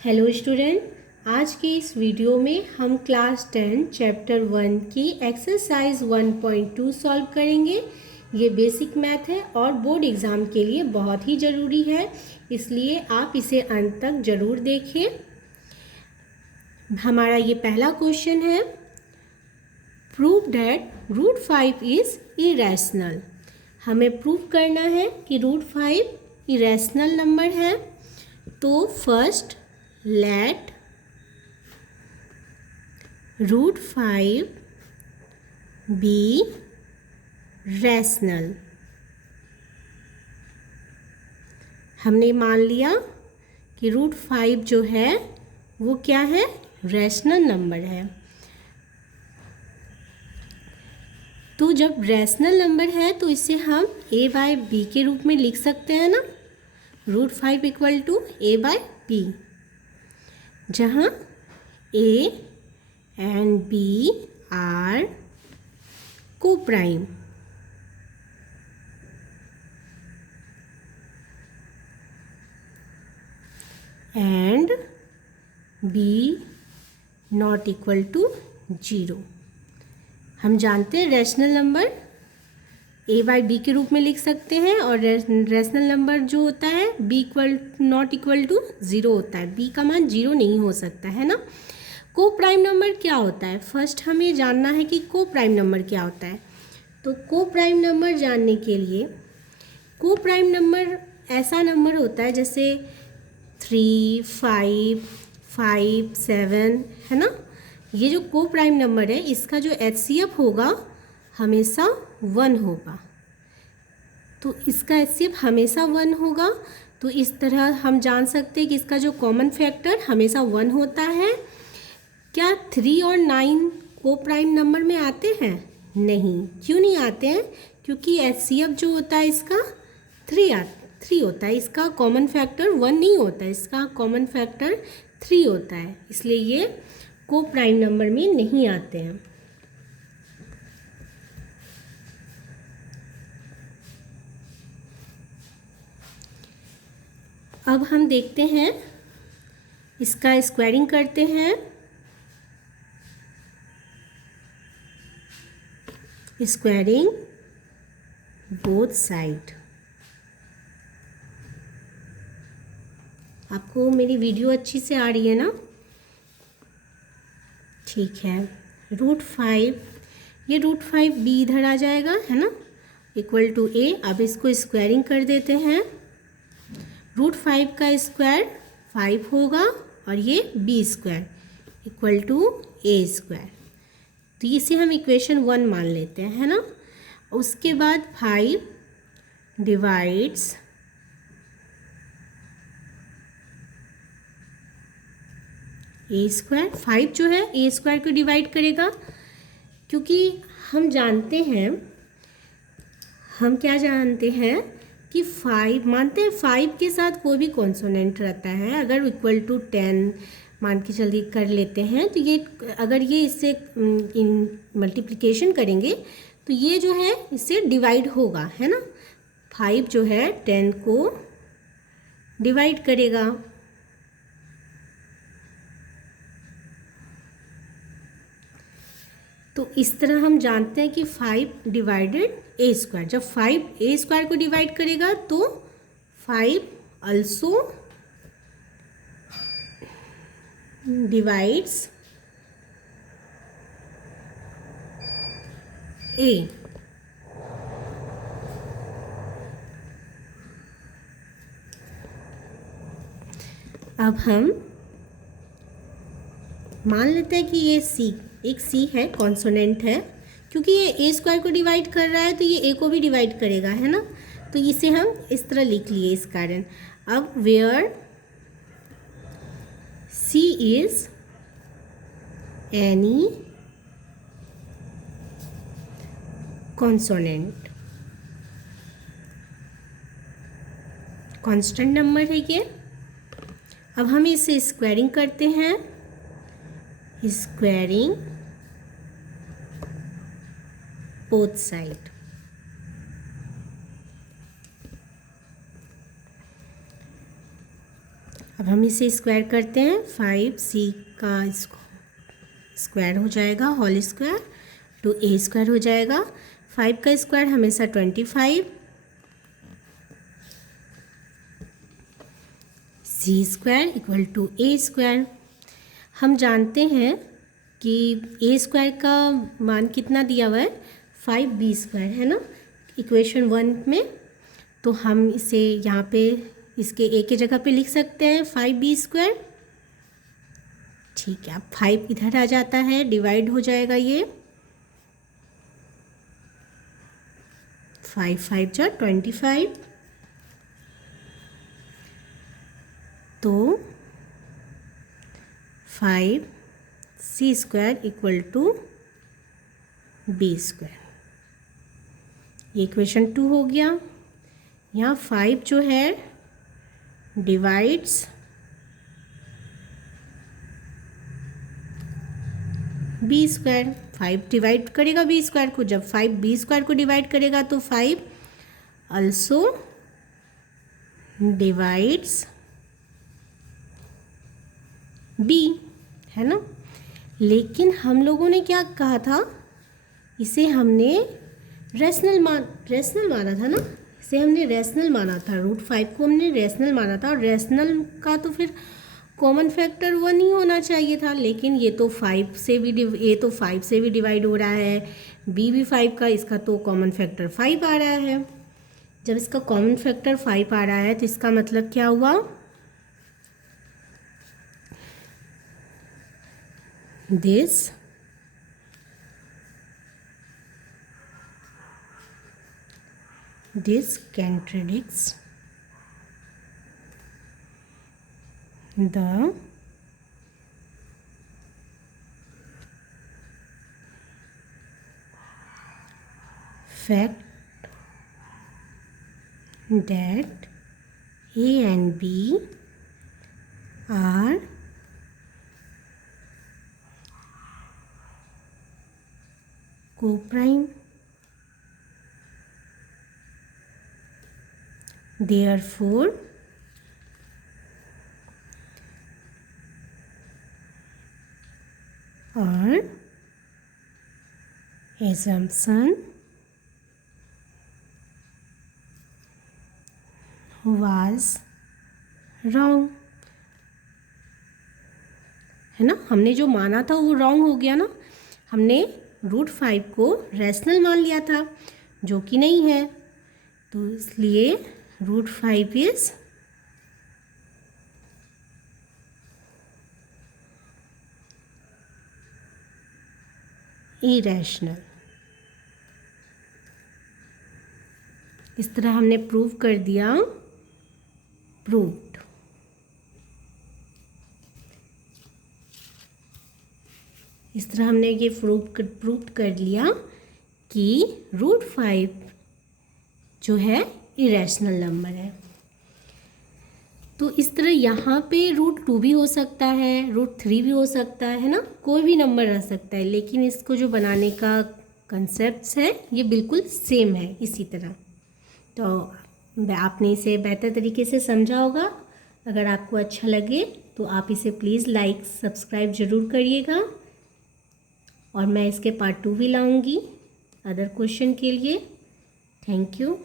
Hello student, आज के इस वीडियो में हम क्लास 10 चैप्टर 1 की एक्सरसाइज 1.2 सॉल्व करेंगे। ये बेसिक मैथ है और बोर्ड एग्ज़ाम के लिए बहुत ही ज़रूरी है, इसलिए आप इसे अंत तक ज़रूर देखिए। हमारा ये पहला क्वेश्चन है, prove that root 5 is irrational. हमें प्रूव करना है कि रूट 5 इरेशनल नंबर है। तो first let root 5 be rational। हमने मान लिया कि रूट 5 जो है वो क्या है, रैशनल नंबर है। तो जब रैशनल नंबर है तो इसे हम a बाय b के रूप में लिख सकते हैं ना, root 5 equal to a by b, जहाँ a and b are co-prime and b not equal to 0। हम जानते हैं rational number a by b के रूप में लिख सकते हैं और रैशनल नंबर जो होता है b equal not equal to 0 होता है, b का मान 0 नहीं हो सकता है ना। को प्राइम नंबर क्या होता है, फर्स्ट हमें जानना है कि को प्राइम नंबर क्या होता है। तो को प्राइम नंबर जानने के लिए, को प्राइम नंबर ऐसा नंबर होता है जैसे 3, 5, 5, 7 है ना। ये जो को प्राइम नंबर है इसका जो एचसीएफ होगा हमेशा 1 होगा, तो इसका एचसीएफ हमेशा 1 होगा। तो इस तरह हम जान सकते हैं कि इसका जो कॉमन फैक्टर हमेशा 1 होता है। क्या 3 और 9 को प्राइम नंबर में आते हैं? नहीं। क्यों नहीं आते हैं? क्योंकि एचसीएफ जो होता है इसका 3 होता है, इसका कॉमन फैक्टर 1 नहीं होता है, इसका कॉमन फैक्टर 3 होता है, इसलिए ये को प्राइम नंबर में नहीं आते हैं। अब हम देखते हैं, इसका स्क्वायरिंग करते हैं। Squaring both side. आपको मेरी वीडियो अच्छी से आ रही है ना? ठीक है। रूट 5, ये रूट 5 बी इधर आ जाएगा है ना, इक्वल टू ए। अब इसको स्क्वायरिंग कर देते हैं। रूट 5 का स्क्वायर 5 होगा और ये b square equal to a square. तो इसे हम इक्वेशन 1 मान लेते हैं है ना। उसके बाद 5 डिवाइड्स ए स्क्वायर। 5 जो है ए स्क्वायर को डिवाइड करेगा, क्योंकि हम जानते हैं, हम क्या जानते हैं कि 5 मानते हैं 5 के साथ कोई भी कॉन्सोनेंट रहता है। अगर इक्वल टू 10 मान के जल्दी कर लेते हैं तो ये, अगर ये इससे इन मल्टीप्लिकेशन करेंगे तो ये जो है इससे डिवाइड होगा है ना। 5 जो है 10 को डिवाइड करेगा। तो इस तरह हम जानते हैं कि 5 डिवाइडेड ए स्क्वायर, जब 5 ए स्क्वायर को डिवाइड करेगा तो 5 also divides a। अब हम मान लेते हैं कि ये सी, एक सी है, कॉन्सोनेंट है, क्योंकि ये ए स्क्वायर को डिवाइड कर रहा है तो ये ए को भी डिवाइड करेगा है ना। तो इसे हम इस तरह लिख लिए इस कारण। अब where c is any consonant, constant number है ये। अब हम इसे स्क्वायरिंग करते हैं। Squaring both side. अब हम इसे स्क्वायर करते हैं। 5c का स्क्वायर हो जाएगा whole square to a square हो जाएगा। 5 का स्क्वायर हमेशा 25, c square equal to a square. हम जानते हैं कि a स्क्वायर का मान कितना दिया हुआ है 5b स्क्वायर है ना इक्वेशन 1 में। तो हम इसे यहाँ पे इसके a के जगह पे लिख सकते हैं 5b स्क्वायर। ठीक है, अब 5 इधर आ जाता है, डिवाइड हो जाएगा ये 5 5 जा 25। तो 5c square equal to b square, ये इक्वेशन 2 हो गया। यहाँ 5 जो है डिवाइड्स b स्क्वायर, 5 डिवाइड करेगा b स्क्वायर को। जब 5 b स्क्वायर को डिवाइड करेगा तो 5 also डिवाइड्स b, है ना। लेकिन हम लोगों ने क्या कहा था, इसे हमने रैशनल माना था ना, इसे हमने रैशनल माना था। √5 को हमने रैशनल माना था, और रैशनल का तो फिर कॉमन फैक्टर 1 ही होना चाहिए था। लेकिन ये तो 5 से भी डिवाइड हो रहा है, b भी 5 का, इसका तो कॉमन फैक्टर 5 आ रहा है। जब इसका कॉमन फैक्टर 5 आ रहा है तो इसका मतलब क्या हुआ, this contradicts the fact that a and b are co-prime, therefore our assumption was wrong, है ना। हमने जो माना था वो रॉन्ग हो गया ना, हमने √5 को रैशनल मान लिया था, जो कि नहीं है। तो इसलिए √5 इज इरैशनल। इस तरह हमने प्रूव कर दिया, प्रूव्ड। इस तरह हमने ये प्रूव कर लिया कि √5 जो है इरैशनल नंबर है। तो इस तरह यहाँ पे √2 भी हो सकता है, √3 भी हो सकता है ना, कोई भी नंबर रह सकता है। लेकिन इसको जो बनाने का कंसेप्ट है ये बिल्कुल सेम है इसी तरह। तो आपने इसे बेहतर तरीके से समझा होगा। अगर आपको अच्छा लगे तो आप इसे प्लीज़ लाइक सब्सक्राइब ज़रूर करिएगा, और मैं इसके पार्ट 2 भी लाऊंगी अदर क्वेश्चन के लिए। Thank you.